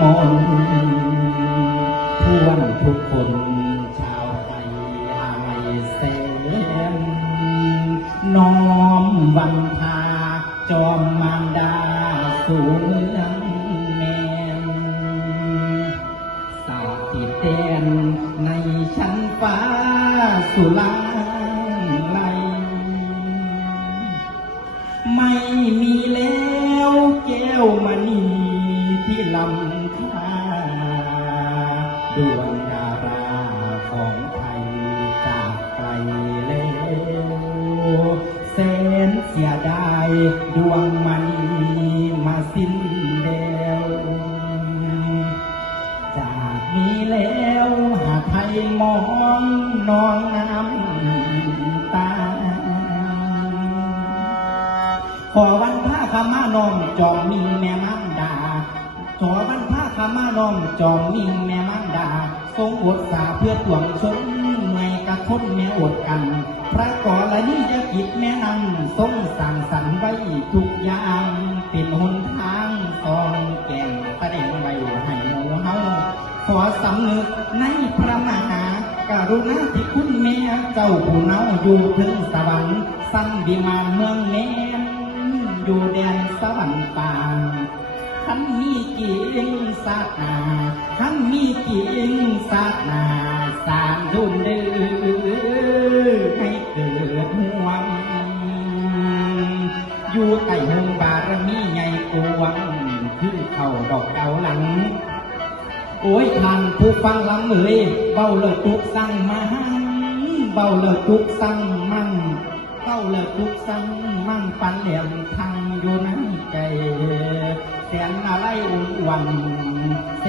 มนทวนทุกคนชาวไทยอายแสนน้อมวันพาจอมมารดาสู่เมืองแมนสาธิตเต้นในชั้นฟ้าสุลางไลไม่มีแล้วแก้วมณีที่ลำค่าดวงดาราของไทยจากไปแล้วแสนเสียดายดวงมณีมาสิ้นแล้วจากนี้แล้วหาไทยมองนองน้ำตาขอวันพระขมาน้อมจอมมิงแม่มังดาขอวันพระขมาน้อมจอมมิงแม่มังดาทรงอดสาเพื่อตวงชนเมื่อยกระทนแม่อดกันพระกรณียกิจแม่นำทรงสั่งสรรไว้ทุกอย่างเป็นหนทางสองแก่งแสดงไว้ให้หมู่เฮาขอสำนึกในพระมหากรุณาธิคุณแม่เจ้าผู้เนาอยู่ถึงสวรรค์สั้นวิมานเมืองแน่อยู่แดนสวรรค์ป่าท่านมีกิ่งศาสนาท่านมีกิ่งศาสนาสามดุลเดือให้เกิดห่วงอยู่ใต้หงบารมีใหญ่กวงขึ้นเข่าดอกเกาหลังโอ้ยท่านผู้ฟังลำเอ่ยเบาเลิกทุกสั่งมาเบาเลิกทุกสั่งมั่งเบาเลิกทุกสั่งมั่งปันเหลี่ยมทางอยู่ในใจแสนอะไรอุ่นวันแส